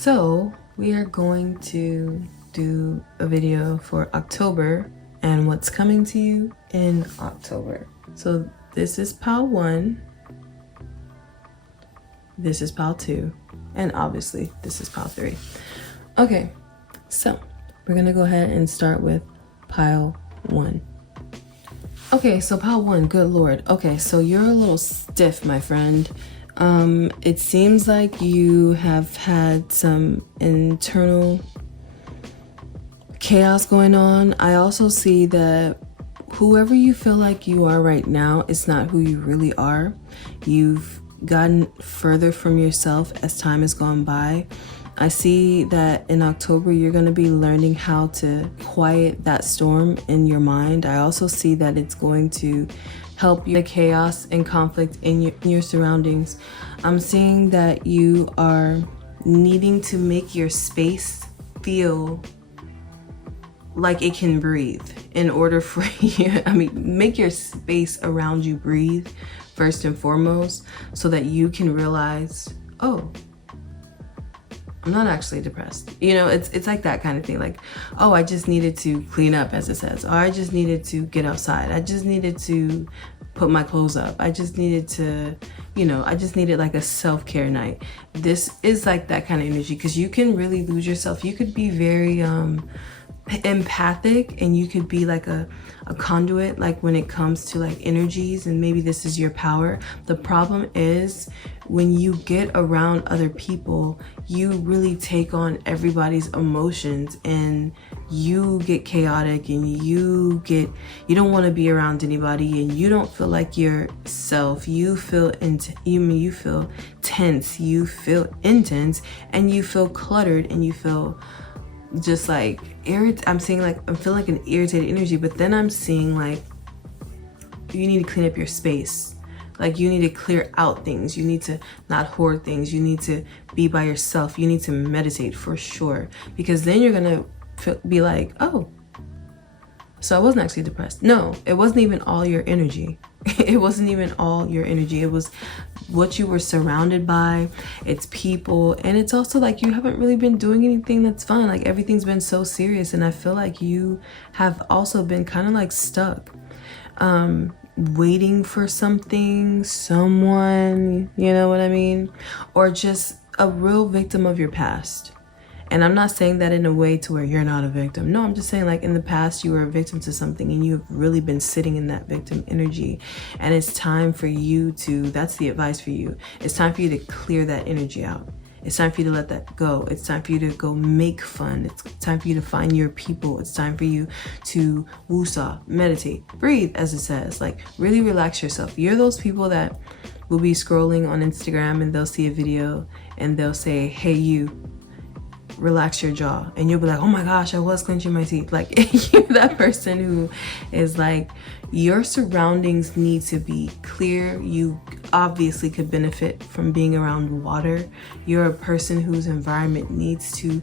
So we are going to do a video for October and what's coming to you in October. So this is pile 1, this is pile 2, and obviously this is pile 3. Okay, so we're gonna go ahead and start with pile 1. Okay, so pile 1, good Lord. Okay, so you're a little stiff, my friend. It seems like you have had some internal chaos going on. I also see that whoever you feel like you are right now is not who you really are. You've gotten further from yourself as time has gone by. I see that in October, you're going to be learning how to quiet that storm in your mind. I also see that it's going to help you the chaos and conflict in your surroundings. I'm seeing that you are needing to make your space feel like it can breathe in order for you, make your space around you breathe first and foremost, so that you can realize, oh, I'm not actually depressed. You know, it's like that kind of thing. Like, oh, I just needed to clean up, as it says. Or I just needed to get outside. I just needed to put my clothes up. I just needed to, I just needed like a self-care night. This is like that kind of energy, because you can really lose yourself. You could be very empathic, and you could be like a conduit, like when it comes to like energies, and maybe this is your power. The problem is when you get around other people, you really take on everybody's emotions, and you get chaotic, and you don't want to be around anybody, and you don't feel like yourself. You feel you feel tense, you feel intense, and you feel cluttered, and you feel just like I'm feeling like an irritated energy. But then I'm seeing like you need to clean up your space. Like you need to clear out things. You need to not hoard things. You need to be by yourself. You need to meditate for sure, because then you're gonna be like, oh, so I wasn't actually depressed. No, it wasn't even all your energy. It wasn't even all your energy. It was what you were surrounded by. It's people, and it's also like you haven't really been doing anything that's fun. Like everything's been so serious, and I feel like you have also been kind of like stuck, waiting for something, someone, you know what I mean? Or just a real victim of your past. And I'm not saying that in a way to where you're not a victim. No, I'm just saying like in the past you were a victim to something, and you've really been sitting in that victim energy. And it's time for you to, that's the advice for you. It's time for you to clear that energy out. It's time for you to let that go. It's time for you to go make fun. It's time for you to find your people. It's time for you to woosah, meditate, breathe, as it says. Like really relax yourself. You're those people that will be scrolling on Instagram, and they'll see a video and they'll say, hey, you, relax your jaw, and you'll be like, oh my gosh, I was clenching my teeth. Like you're that person who is like, your surroundings need to be clear. You obviously could benefit from being around water. You're a person whose environment needs to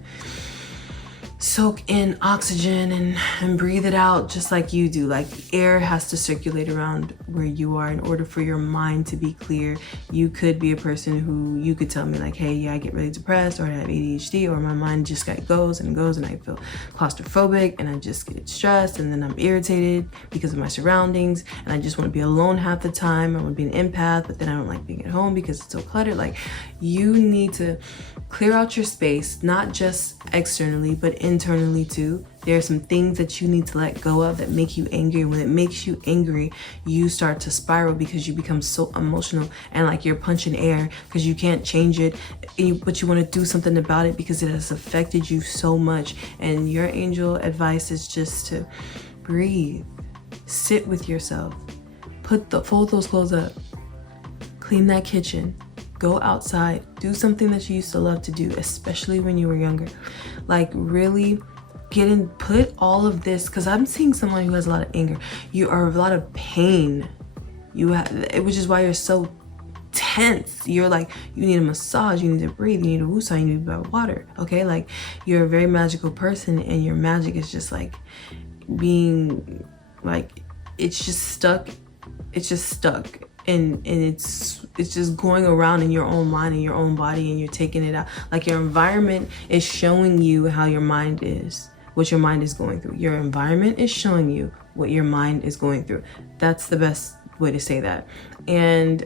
soak in oxygen and breathe it out just like you do. Like air has to circulate around where you are in order for your mind to be clear. You could be a person who you could tell me like, hey, yeah, I get really depressed, or I have ADHD, or my mind just goes and goes, and I feel claustrophobic, and I just get stressed, and then I'm irritated because of my surroundings, and I just want to be alone half the time. I want to be an empath, but then I don't like being at home because it's so cluttered. Like you need to clear out your space, not just externally, but internally too. There are some things that you need to let go of that make you angry. When it makes you angry, you start to spiral because you become so emotional, and like you're punching air because you can't change it, but you want to do something about it because it has affected you so much. And your angel advice is just to breathe, sit with yourself, fold those clothes up, clean that kitchen, go outside, do something that you used to love to do, especially when you were younger. Like really put all of this, because I'm seeing someone who has a lot of anger. You are a lot of pain. Which is why you're so tense. You're like, you need a massage, you need to breathe, you need a woosah, you need to be by water. Okay, like you're a very magical person, and your magic is just like being like, it's just stuck and it's just going around in your own mind and your own body, and you're taking it out. Like your environment is showing you how your mind is, what your mind is going through. Your environment is showing you what your mind is going through. That's the best way to say that. And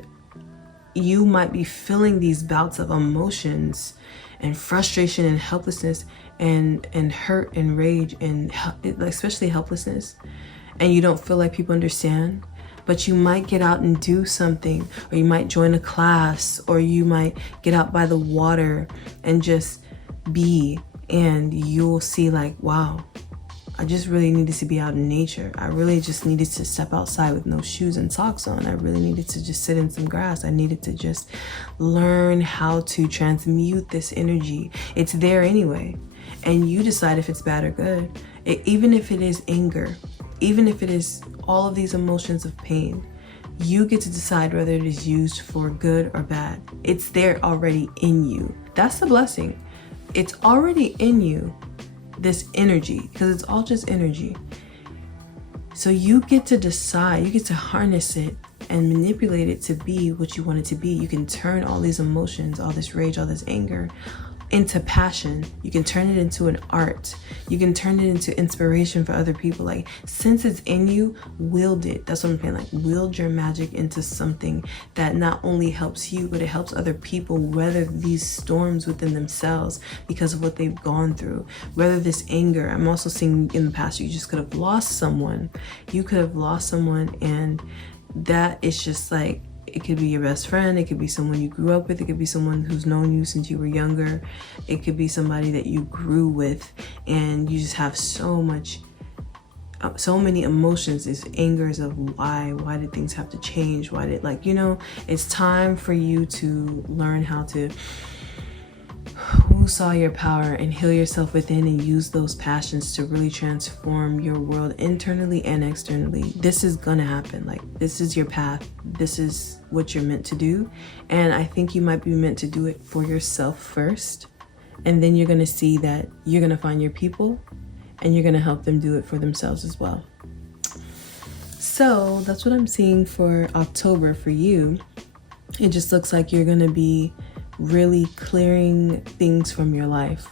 you might be feeling these bouts of emotions and frustration and helplessness and hurt and rage and especially helplessness, and you don't feel like people understand. But you might get out and do something, or you might join a class, or you might get out by the water and just be, and you'll see like, wow, I just really needed to be out in nature. I really just needed to step outside with no shoes and socks on. I really needed to just sit in some grass. I needed to just learn how to transmute this energy. It's there anyway. And you decide if it's bad or good. Even if it is anger, even if it is all of these emotions of pain, you get to decide whether it is used for good or bad. It's there already in you. That's the blessing. It's already in you, this energy, because it's all just energy. So you get to decide, you get to harness it and manipulate it to be what you want it to be. You can turn all these emotions, all this rage, all this anger into passion. You can turn it into an art. You can turn it into inspiration for other people. Like, since it's in you, wield it. That's what I'm saying. Like, wield your magic into something that not only helps you, but it helps other people weather these storms within themselves because of what they've gone through. Whether this anger, I'm also seeing in the past, you just could have lost someone. You could have lost someone, and that is just like, it could be your best friend. It could be someone you grew up with. It could be someone who's known you since you were younger. It could be somebody that you grew with, and you just have so many emotions. These angers of why did things have to change? Why did, like, you know, it's time for you to learn how to saw your power and heal yourself within, and use those passions to really transform your world internally and externally. This is gonna happen. Like, this is your path. This is what you're meant to do. And I think you might be meant to do it for yourself first. And then you're gonna see that you're gonna find your people, and you're gonna help them do it for themselves as well. So that's what I'm seeing for October for you. It just looks like you're gonna be really clearing things from your life,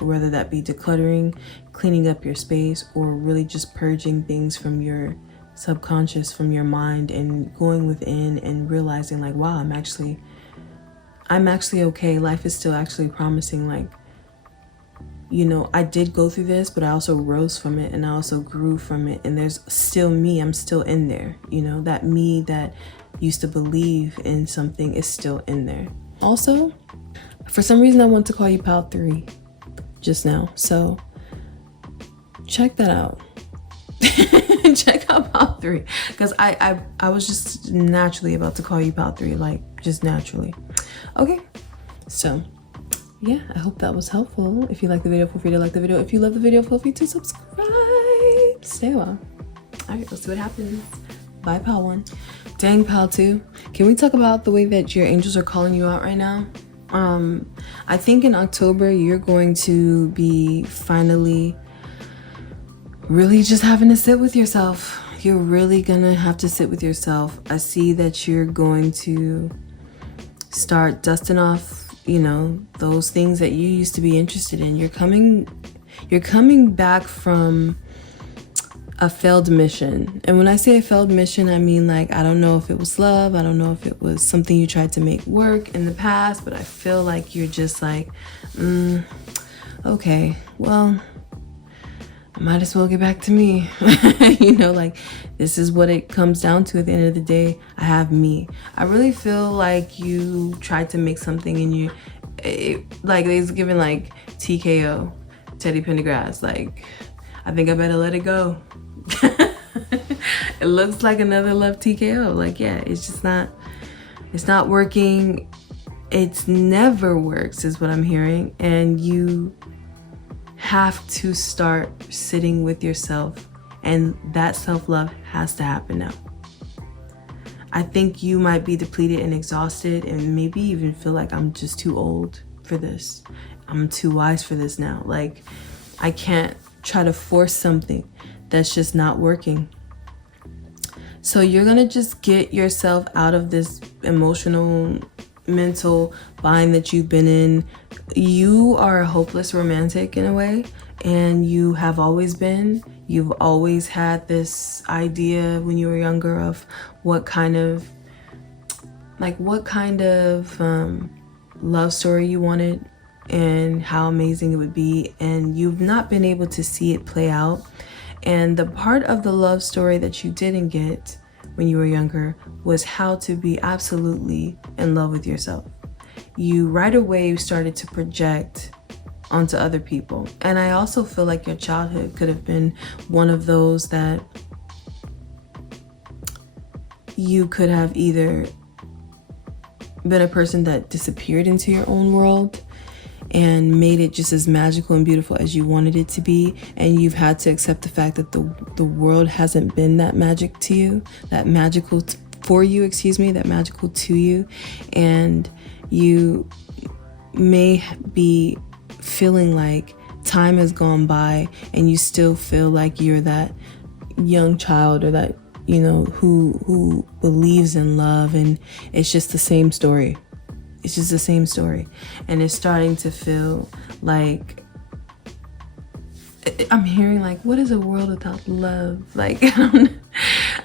whether that be decluttering, cleaning up your space, or really just purging things from your subconscious, from your mind, and going within and realizing like, wow, I'm actually okay. Life is still actually promising. Like, you know, I did go through this, but I also rose from it, and I also grew from it, and there's still me. I'm still in there. You know, that me that used to believe in something is still in there. Also, for some reason, I want to call you Pal 3 just now. So check that out. Check out Pal 3. Because I was just naturally about to call you Pal 3, like just naturally. Okay. So yeah, I hope that was helpful. If you like the video, feel free to like the video. If you love the video, feel free to subscribe. Stay a while. All right, let's see what happens. Bye, Pal 1. Dang, Pal 2. Can we talk about the way that your angels are calling you out right now? I think in October, you're going to be finally really just having to sit with yourself. You're really gonna have to sit with yourself. I see that you're going to start dusting off, you know, those things that you used to be interested in. You're coming back from a failed mission. And when I say a failed mission, I mean, like, I don't know if it was love. I don't know if it was something you tried to make work in the past, but I feel like you're just like, okay, well, I might as well get back to me. You know, like, this is what it comes down to at the end of the day. I have me. I really feel like you tried to make something and like, it's given like TKO, Teddy Pendergrass. Like, I think I better let it go. It looks like another love TKO. Like, yeah, it's just not, it's not working. It's never works is what I'm hearing. And you have to start sitting with yourself, and that self-love has to happen now. I think you might be depleted and exhausted, and maybe even feel like, I'm just too old for this. I'm too wise for this now. Like, I can't try to force something that's just not working. So you're gonna just get yourself out of this emotional, mental bind that you've been in. You are a hopeless romantic in a way, and you have always been. You've always had this idea when you were younger of what kind of love story you wanted and how amazing it would be, and you've not been able to see it play out. And the part of the love story that you didn't get when you were younger was how to be absolutely in love with yourself. You right away started to project onto other people. And I also feel like your childhood could have been one of those that you could have either been a person that disappeared into your own world and made it just as magical and beautiful as you wanted it to be, and you've had to accept the fact that the world hasn't been that magic to you, that magical for you, that magical to you, and you may be feeling like time has gone by and you still feel like you're that young child, or that, you know, who believes in love, and it's just the same story. It's just the same story. And it's starting to feel like, I'm hearing like, what is a world without love? Like,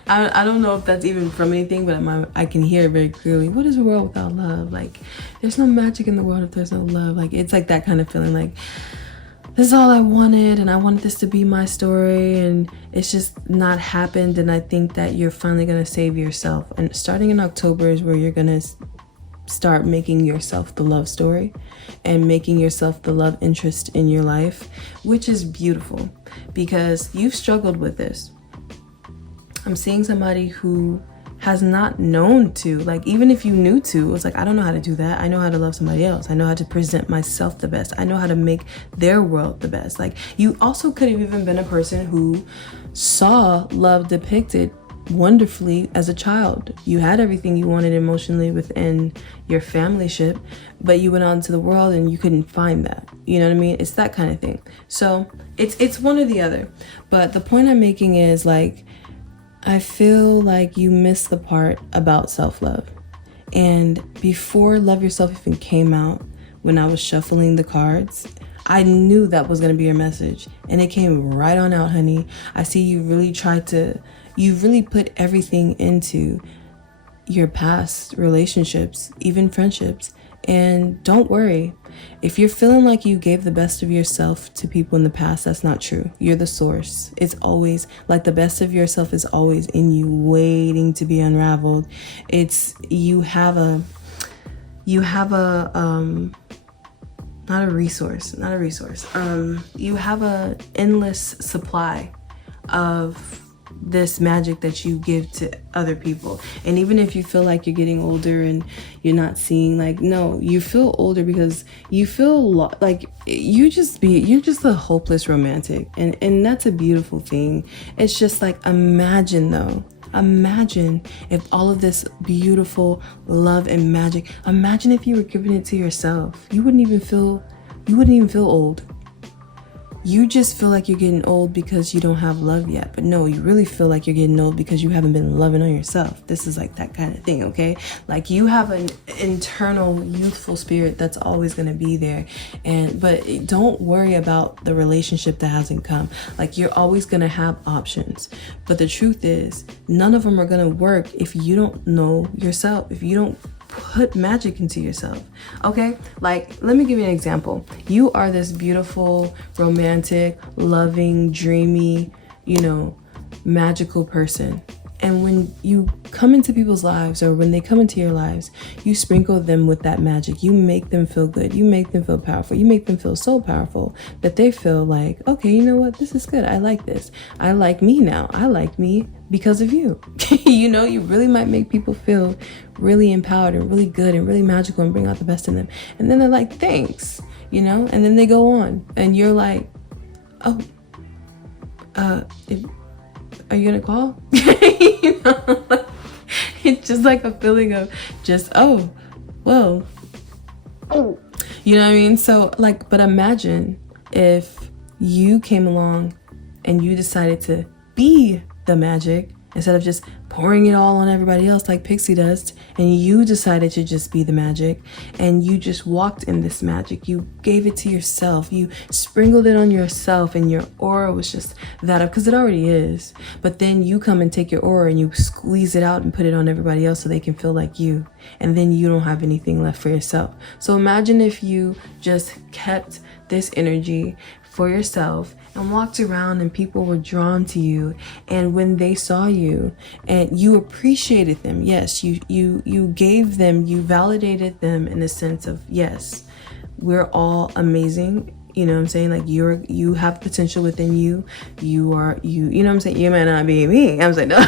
I don't know if that's even from anything, but I can hear it very clearly. What is a world without love? Like, there's no magic in the world if there's no love. Like, it's like that kind of feeling, like, this is all I wanted, and I wanted this to be my story, and it's just not happened. And I think that you're finally gonna save yourself. And starting in October is where you're gonna start making yourself the love story and making yourself the love interest in your life, which is beautiful because you've struggled with this. I'm seeing somebody who has not known to, like, even if you knew to, it's like, I don't know how to do that. I know how to love somebody else. I know how to present myself the best. I know how to make their world the best. Like, you also could have even been a person who saw love depicted wonderfully as a child. You had everything you wanted emotionally within your familyship, but you went out into the world and you couldn't find that. You know what I mean? It's that kind of thing. So it's one or the other. But the point I'm making is, like, I feel like you missed the part about self-love. And before Love Yourself even came out, when I was shuffling the cards, I knew that was going to be your message. And it came right on out, honey. I see you really put everything into your past relationships, even friendships. And don't worry, if you're feeling like you gave the best of yourself to people in the past, that's not true. You're the source. It's always like the best of yourself is always in you, waiting to be unraveled. It's you have a not a resource. You have a endless supply of this magic that you give to other people. And even if you feel like you're getting older and you're not seeing, like, no, you feel older because you feel like you're just a hopeless romantic, and that's a beautiful thing. It's just like, imagine if all of this beautiful love and magic, imagine if you were giving it to yourself. You wouldn't even feel old. You just feel like you're getting old because you don't have love yet. But no, you really feel like you're getting old because you haven't been loving on yourself. This is like that kind of thing, okay? Like, you have an internal youthful spirit that's always going to be there. But don't worry about the relationship that hasn't come. Like, you're always going to have options. But the truth is, none of them are going to work if you don't know yourself, if you don't put magic into yourself. Okay, like, let me give you an example. You are this beautiful, romantic, loving, dreamy, magical person, and when you come into people's lives, or when they come into your lives, you sprinkle them with that magic. You make them feel good. You make them feel powerful. You make them feel so powerful that they feel like, okay, you know what, this is good. I like this. I like me now. I like me because of you. You really might make people feel really empowered and really good and really magical and bring out the best in them. And then they're like, thanks, and then they go on and you're like, oh, are you gonna call? It's just like a feeling of just, oh, well, you know what I mean? So, like, but imagine if you came along and you decided to be the magic instead of just pouring it all on everybody else like pixie dust, and you decided to just be the magic, and you just walked in this magic. You gave it to yourself. You sprinkled it on yourself, and your aura was just that up, because it already is. But then you come and take your aura and you squeeze it out and put it on everybody else so they can feel like you, and then you don't have anything left for yourself. So imagine if you just kept this energy for yourself and walked around and people were drawn to you, and when they saw you and you appreciated them, yes, you gave them, you validated them in a sense of, yes, we're all amazing. You know what I'm saying? Like you have potential within you. You know what I'm saying? You might not be me. I'm saying, no,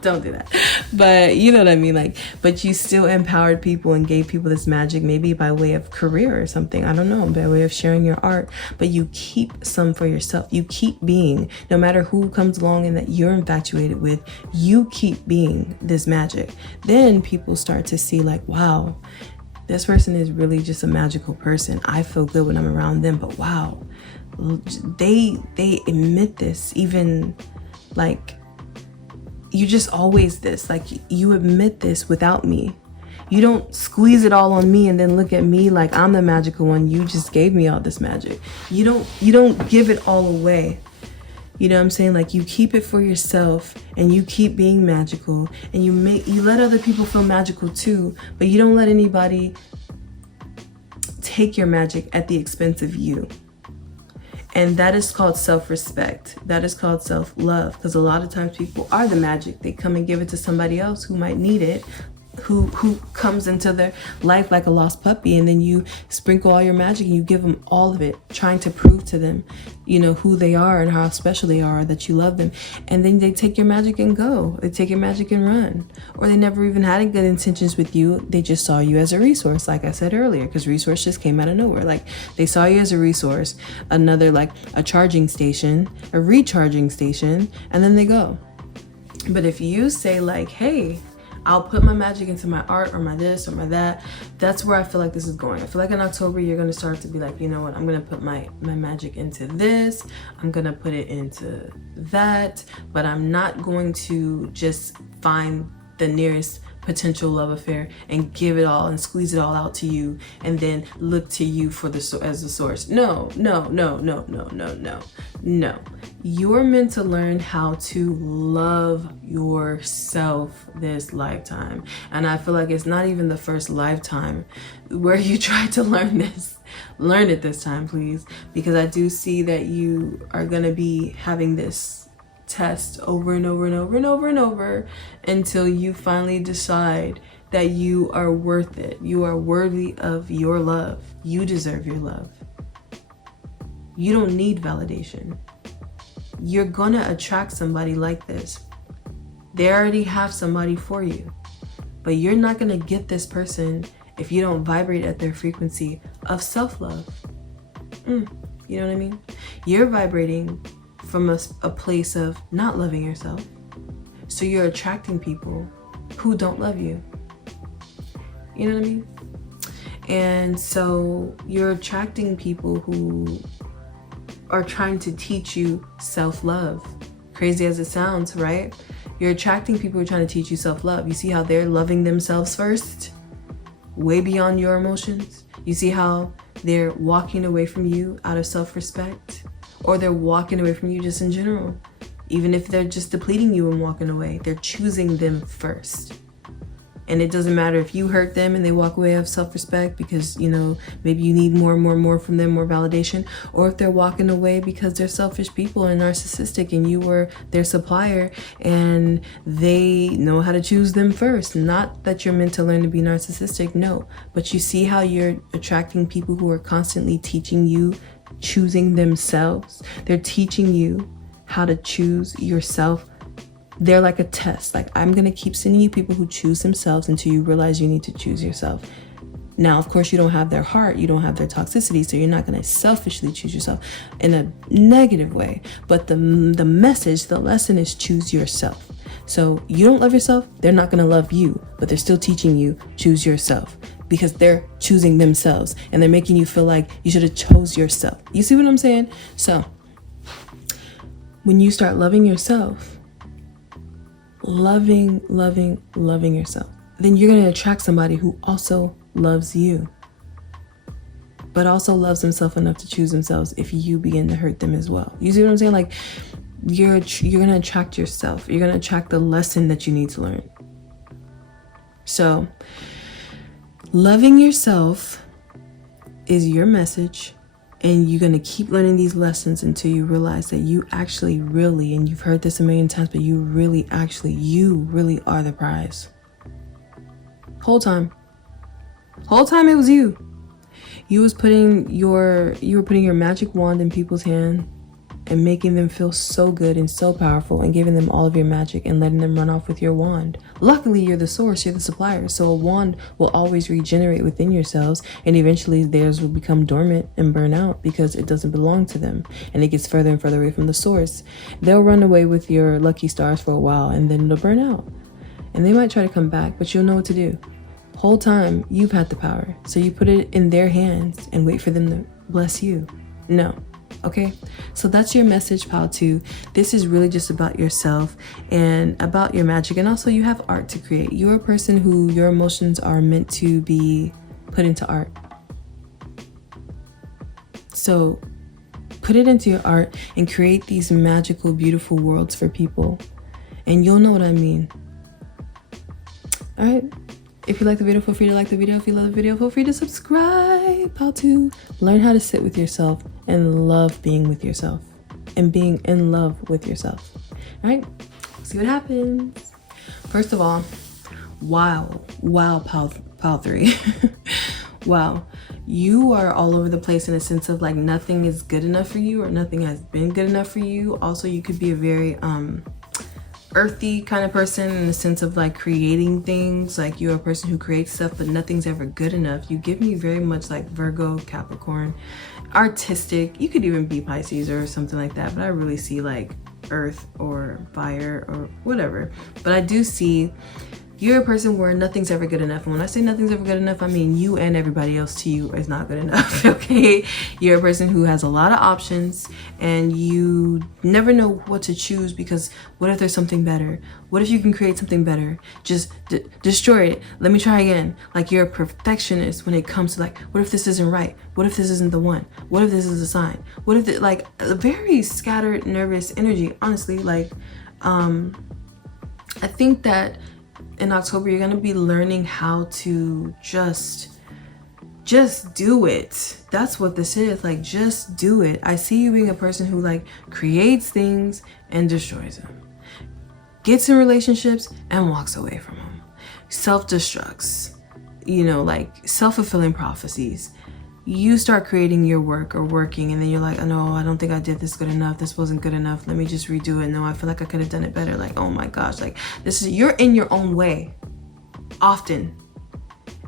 don't do that. But you know what I mean? Like, but you still empowered people and gave people this magic, maybe by way of career or something. I don't know, by way of sharing your art, but you keep some for yourself. You keep being, no matter who comes along and that you're infatuated with, you keep being this magic. Then people start to see like, wow, this person is really just a magical person. I feel good when I'm around them, but wow, they emit this, even like, you just always this, like you admit this without me. You don't squeeze it all on me and then look at me like I'm the magical one. You just gave me all this magic. You don't give it all away. You know what I'm saying? Like you keep it for yourself and you keep being magical, and you let other people feel magical too, but you don't let anybody take your magic at the expense of you. And that is called self-respect. That is called self-love, because a lot of times people are the magic. They come and give it to somebody else who might need it, who comes into their life like a lost puppy, and then you sprinkle all your magic and you give them all of it, trying to prove to them, you know, who they are and how special they are, that you love them. And then they take your magic and go. They take your magic and run. Or they never even had good intentions with you. They just saw you as a resource, like I said earlier, because resource just came out of nowhere. Like they saw you as a resource, another like a charging station, a recharging station, and then they go. But if you say like, hey, I'll put my magic into my art or my this or my that, that's where I feel like this is going. I feel like in October, you're going to start to be like, you know what, I'm going to put my magic into this. I'm going to put it into that, but I'm not going to just find the nearest potential love affair and give it all and squeeze it all out to you and then look to you for as the source. No. You're meant to learn how to love yourself this lifetime. And I feel like it's not even the first lifetime where you try to learn this. Learn it this time, please, because I do see that you are going to be having this test over and over and over and over and over until you finally decide that you are worth it. You are worthy of your love. You deserve your love. You don't need validation. You're gonna attract somebody like this. They already have somebody for you, but you're not gonna get this person if you don't vibrate at their frequency of self-love. You know what I mean? You're vibrating from a place of not loving yourself. So you're attracting people who don't love you. You know what I mean? And so you're attracting people who are trying to teach you self-love. Crazy as it sounds, right? You're attracting people who are trying to teach you self-love. You see how they're loving themselves first, way beyond your emotions? You see how they're walking away from you out of self-respect? Or they're walking away from you just in general. Even if they're just depleting you and walking away, they're choosing them first. And it doesn't matter if you hurt them and they walk away out of self-respect because, you know, maybe you need more from them, more validation, or if they're walking away because they're selfish people and narcissistic and you were their supplier and they know how to choose them first. Not that you're meant to learn to be narcissistic, no. But you see how you're attracting people who are constantly teaching you choosing themselves. They're teaching you how to choose yourself. They're like a test. Like, I'm going to keep sending you people who choose themselves until you realize you need to choose yourself. Now, of course, you don't have their heart. You don't have their toxicity. So you're not going to selfishly choose yourself in a negative way. But the message, the lesson is choose yourself. So you don't love yourself. They're not going to love you, but they're still teaching you choose yourself because they're choosing themselves and they're making you feel like you should have chose yourself. You see what I'm saying? So when you start loving yourself, loving yourself, then you're going to attract somebody who also loves you, but also loves himself enough to choose themselves if you begin to hurt them as well. You see what I'm saying? Like, you're going to attract yourself. You're going to attract the lesson that you need to learn. So, loving yourself is your message, and you're going to keep learning these lessons until you realize that you actually really, and you've heard this a million times, but you really are the prize. Whole time it was you. You were putting your magic wand in people's hand and making them feel so good and so powerful and giving them all of your magic and letting them run off with your wand. Luckily, you're the source, you're the supplier. So a wand will always regenerate within yourselves, and eventually theirs will become dormant and burn out because it doesn't belong to them and it gets further and further away from the source. They'll run away with your lucky stars for a while and then it'll burn out. And they might try to come back, but you'll know what to do. Whole time, you've had the power. So you put it in their hands and wait for them to bless you. No. Okay, so that's your message, pal 2. This is really just about yourself and about your magic. And also, you have art to create. You're a person who your emotions are meant to be put into art. So put it into your art and create these magical, beautiful worlds for people. And you'll know what I mean. All right. If you like the video, feel free to like the video. If you love the video, feel free to subscribe. How to learn how to sit with yourself and love being with yourself and being in love with yourself. All right, see what happens. First of all, wow, pal 3. Wow, you are all over the place in a sense of like nothing is good enough for you or nothing has been good enough for you. Also, you could be a very earthy kind of person in the sense of like creating things. Like, you're a person who creates stuff, but nothing's ever good enough. You give me very much like Virgo, Capricorn, artistic. You could even be Pisces or something like that, but I really see like earth or fire or whatever. But I do see you're a person where nothing's ever good enough. And when I say nothing's ever good enough, I mean you and everybody else to you is not good enough, okay? You're a person who has a lot of options and you never know what to choose because what if there's something better? What if you can create something better? Just destroy it. Let me try again. Like, you're a perfectionist when it comes to like, what if this isn't right? What if this isn't the one? What if this is a sign? What if like a very scattered, nervous energy, honestly. Like, I think that in October, you're going to be learning how to just do it. That's what this is. Like, just do it. I see you being a person who like creates things and destroys them, gets in relationships and walks away from them, self-destructs, like self-fulfilling prophecies. You start creating your work or working, and then you're like, oh, no, I don't think I did this good enough. This wasn't good enough. Let me just redo it. No, I feel like I could have done it better. Like, oh my gosh, like you're in your own way often.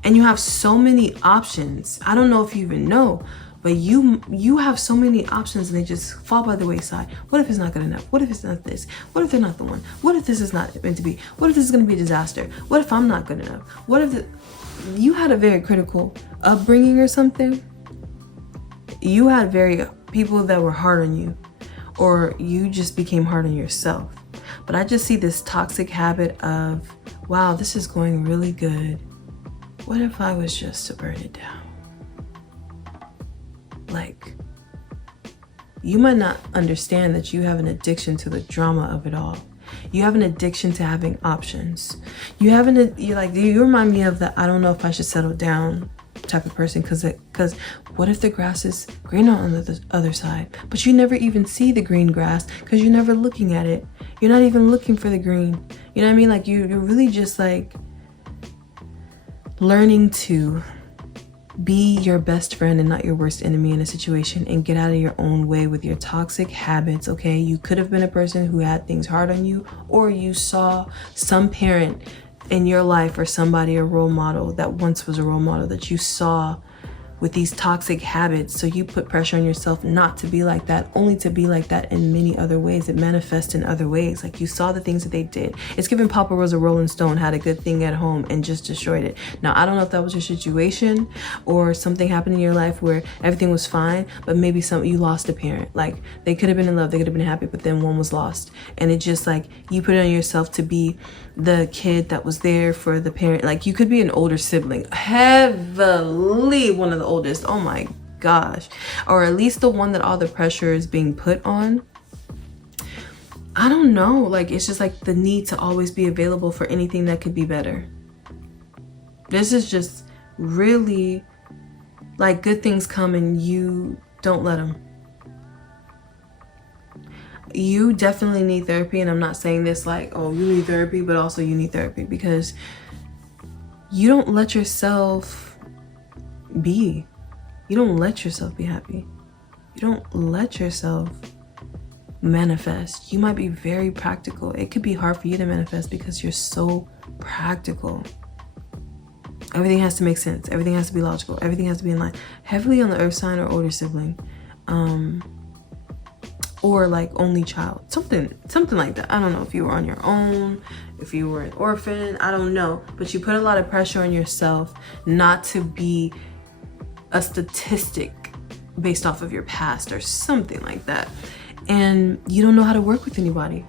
And you have so many options. I don't know if you even know, but you have so many options and they just fall by the wayside. What if it's not good enough? What if it's not this? What if they're not the one? What if this is not meant to be? What if this is going to be a disaster? What if I'm not good enough? What if you had a very critical upbringing or something? You had people that were hard on you, or you just became hard on yourself. But I just see this toxic habit of, wow, this is going really good. What if I was just to burn it down? Like, you might not understand that you have an addiction to the drama of it all. You have an addiction to having options. You remind me of the I don't know if I should settle down type of person, because what if the grass is greener on the other side, but you never even see the green grass because you're never looking at it. You're not even looking for the green. You know what I mean? Like, you're really just like learning to be your best friend and not your worst enemy in a situation, and get out of your own way with your toxic habits. Okay, you could have been a person who had things hard on you, or you saw some parent in your life or somebody, a role model that once was a role model that you saw with these toxic habits. So you put pressure on yourself not to be like that, only to be like that in many other ways. It manifests in other ways. Like you saw the things that they did. It's given Papa was a Rolling Stone, had a good thing at home and just destroyed it. Now, I don't know if that was your situation or something happened in your life where everything was fine, but maybe you lost a parent. Like they could have been in love, they could have been happy, but then one was lost. And it just like, you put it on yourself to be the kid that was there for the parent. Like you could be an older sibling, heavily one of the oldest, oh my gosh, or at least the one that all the pressure is being put on. I don't know, like it's just like the need to always be available for anything that could be better. This is just really like good things come and you don't let them. You definitely need therapy, and I'm not saying this like, oh, you need therapy, but also you need therapy because you don't let yourself be. You don't let yourself be happy. You don't let yourself manifest. You might be very practical. It could be hard for you to manifest because you're so practical. Everything has to make sense. Everything has to be logical. Everything has to be in line. Heavily on the earth sign or older sibling. Or like only child, something like that. I don't know if you were on your own, if you were an orphan, I don't know, but you put a lot of pressure on yourself not to be a statistic based off of your past or something like that. And you don't know how to work with anybody.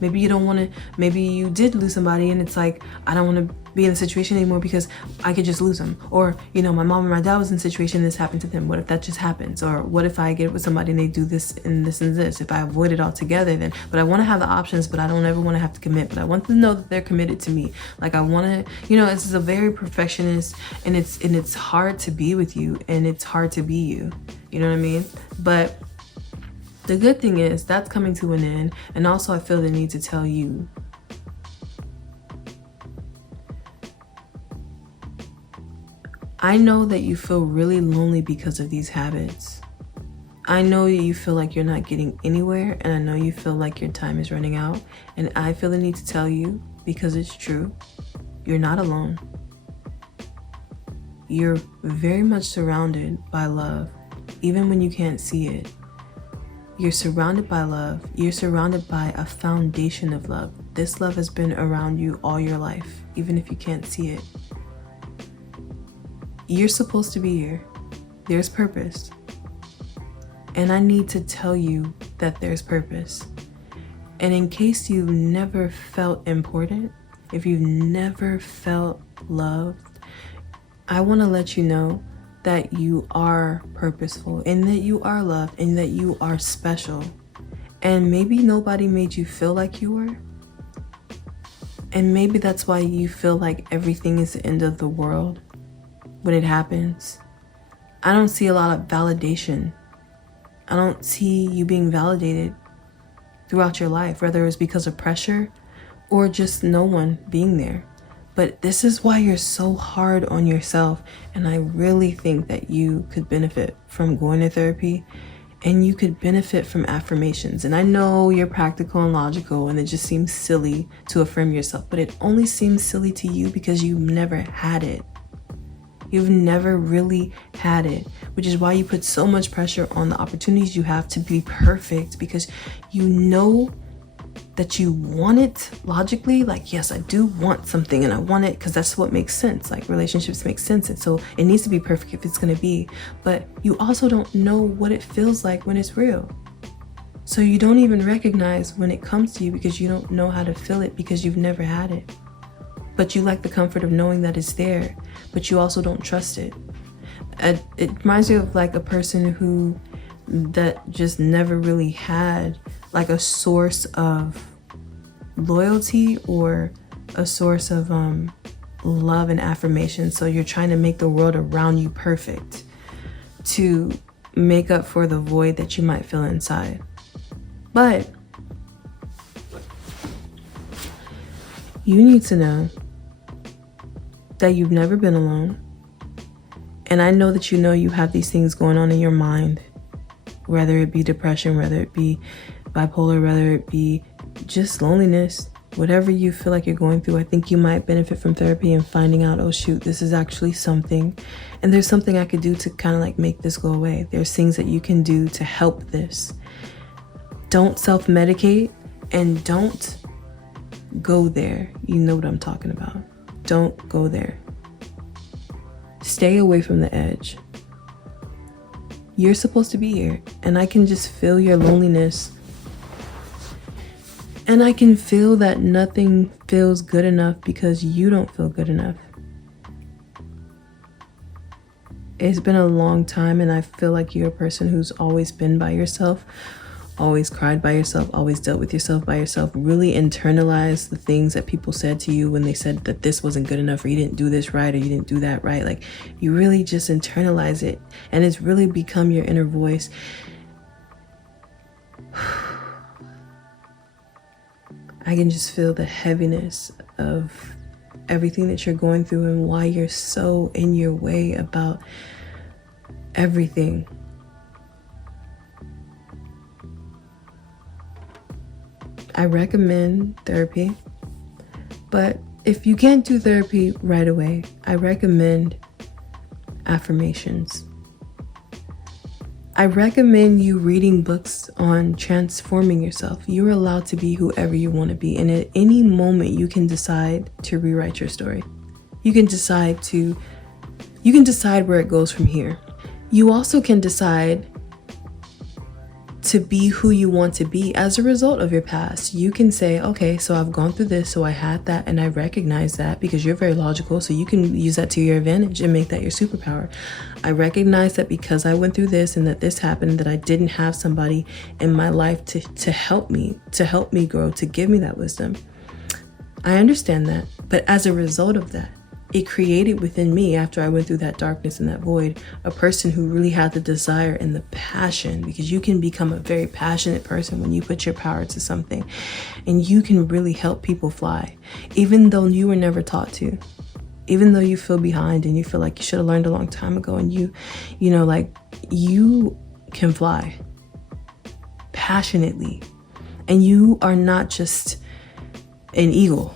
Maybe you don't want to, maybe you did lose somebody and it's like, I don't want to be in a situation anymore because I could just lose them. Or, you know, my mom or my dad was in a situation and this happened to them. What if that just happens? Or what if I get with somebody and they do this and this and this? If I avoid it altogether, then, but I want to have the options, but I don't ever want to have to commit. But I want them to know that they're committed to me. Like I want to, you know, it's a very perfectionist and it's hard to be with you and it's hard to be you. You know what I mean? But the good thing is that's coming to an end. And also I feel the need to tell you, I know that you feel really lonely because of these habits. I know you feel like you're not getting anywhere, and I know you feel like your time is running out. And I feel the need to tell you, because it's true, you're not alone. You're very much surrounded by love, even when you can't see it. You're surrounded by love. You're surrounded by a foundation of love. This love has been around you all your life, even if you can't see it. You're supposed to be here. There's purpose. And I need to tell you that there's purpose. And in case you've never felt important, if you've never felt loved, I want to let you know that you are purposeful and that you are loved and that you are special. And maybe nobody made you feel like you were. And maybe that's why you feel like everything is the end of the world when it happens. I don't see a lot of validation. I don't see you being validated throughout your life, whether it's because of pressure or just no one being there. But this is why you're so hard on yourself. And I really think that you could benefit from going to therapy, and you could benefit from affirmations. And I know you're practical and logical and it just seems silly to affirm yourself, but it only seems silly to you because you've never had it. You've never really had it, which is why you put so much pressure on the opportunities you have to be perfect, because you know that you want it logically. Like, yes, I do want something and I want it because that's what makes sense. Like relationships make sense. And so it needs to be perfect if it's going to be, but you also don't know what it feels like when it's real. So you don't even recognize when it comes to you because you don't know how to feel it because you've never had it. But you like the comfort of knowing that it's there, but you also don't trust it. It reminds me of like a person that just never really had like a source of loyalty or a source of love and affirmation. So you're trying to make the world around you perfect to make up for the void that you might feel inside. But you need to know that you've never been alone. And I know that you have these things going on in your mind, whether it be depression, whether it be bipolar, whether it be just loneliness. whatever you feel like you're going through, I think you might benefit from therapy and finding out, oh shoot, this is actually something. And there's something I could do to kind of like make this go away. There's things that you can do to help this. Don't self-medicate and don't go there. You know what I'm talking about. Don't go there. Stay away from the edge. You're supposed to be here, and I can just feel your loneliness. And I can feel that nothing feels good enough because you don't feel good enough. It's been a long time, and I feel like you're a person who's always been by yourself, always cried by yourself, always dealt with yourself by yourself, really internalized the things that people said to you when they said that this wasn't good enough, or you didn't do this right, or you didn't do that right. Like, you really just internalize it, and it's really become your inner voice. I can just feel the heaviness of everything that you're going through and why you're so in your way about everything. I recommend therapy, but if you can't do therapy right away, I recommend affirmations. I recommend you reading books on transforming yourself. You're allowed to be whoever you want to be, and at any moment you can decide to rewrite your story. You can decide where it goes from here. You also can decide to be who you want to be as a result of your past. You can say, okay, so I've gone through this, so I had that, and I recognize that, because you're very logical, so you can use that to your advantage and make that your superpower. I recognize that because I went through this and that this happened, that I didn't have somebody in my life to help me grow, to give me that wisdom. I understand that, but as a result of that, it created within me, after I went through that darkness and that void, a person who really had the desire and the passion, because you can become a very passionate person when you put your power to something, and you can really help people fly, even though you were never taught to, even though you feel behind and you feel like you should have learned a long time ago, and you can fly passionately, and you are not just an eagle.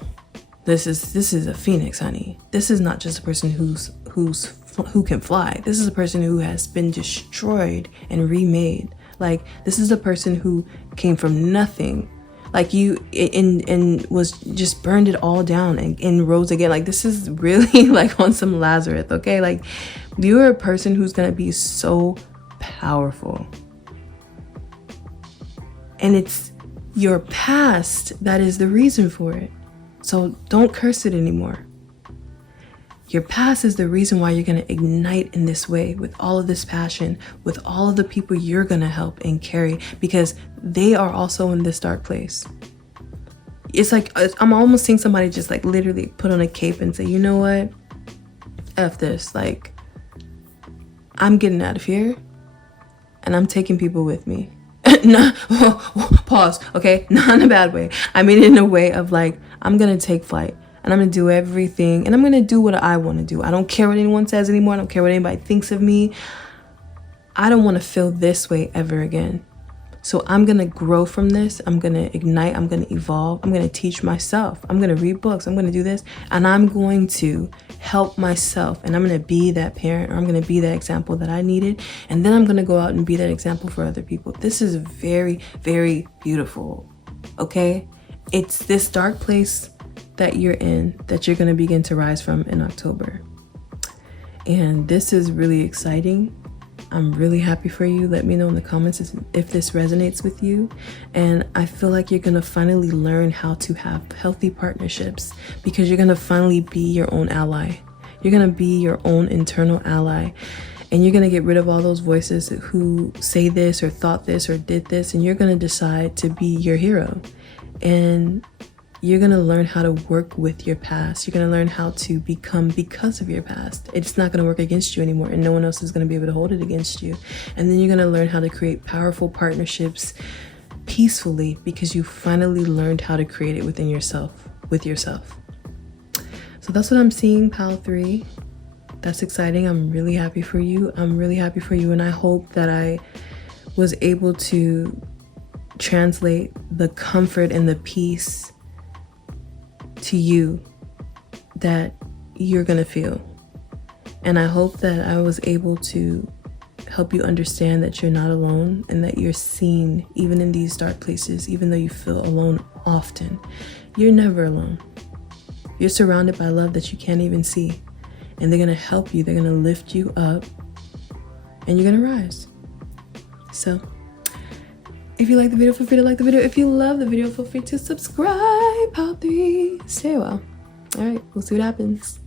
This is a phoenix, honey. This is not just a person who can fly. This is a person who has been destroyed and remade. Like, this is a person who came from nothing, like you, and was just burned it all down and rose again. Like, this is really like on some Lazarus, okay? Like, you're a person who's gonna be so powerful, and it's your past that is the reason for it. So don't curse it anymore. Your past is the reason why you're going to ignite in this way, with all of this passion, with all of the people you're going to help and carry, because they are also in this dark place. It's like, I'm almost seeing somebody just like literally put on a cape and say, you know what? F this. Like, I'm getting out of here and I'm taking people with me. No, pause, okay? Not in a bad way. I mean, in a way of like, I'm gonna take flight and I'm gonna do everything, and I'm gonna do what I want to do. I don't care what anyone says anymore. I don't care what anybody thinks of me. I don't want to feel this way ever again. So I'm gonna grow from this. I'm gonna ignite. I'm gonna evolve. I'm gonna teach myself. I'm gonna read books. I'm gonna do this, and I'm going to help myself, and I'm gonna be that parent, or I'm gonna be that example that I needed, and then I'm gonna go out and be that example for other people. This is very, very beautiful, okay? It's this dark place that you're in that you're gonna begin to rise from in October, and this is really exciting. I'm really happy for you. Let me know in the comments if this resonates with you. And I feel like you're gonna finally learn how to have healthy partnerships, because you're gonna finally be your own ally. You're gonna be your own internal ally, and you're gonna get rid of all those voices who say this or thought this or did this, and you're gonna decide to be your hero. And you're going to learn how to work with your past. You're going to learn how to become because of your past. It's not going to work against you anymore, and no one else is going to be able to hold it against you. And then you're going to learn how to create powerful partnerships peacefully, because you finally learned how to create it within yourself, with yourself. So that's what I'm seeing, Pal 3. That's exciting. I'm really happy for you. And I hope that I was able to translate the comfort and the peace to you that you're gonna feel. And I hope that I was able to help you understand that you're not alone and that you're seen even in these dark places. Even though you feel alone often, you're never alone. You're surrounded by love that you can't even see, and they're gonna help you, they're gonna lift you up, and you're gonna rise. So if you like the video, feel free to like the video. If you love the video, feel free to subscribe. Part 3. Stay well. All right, we'll see what happens.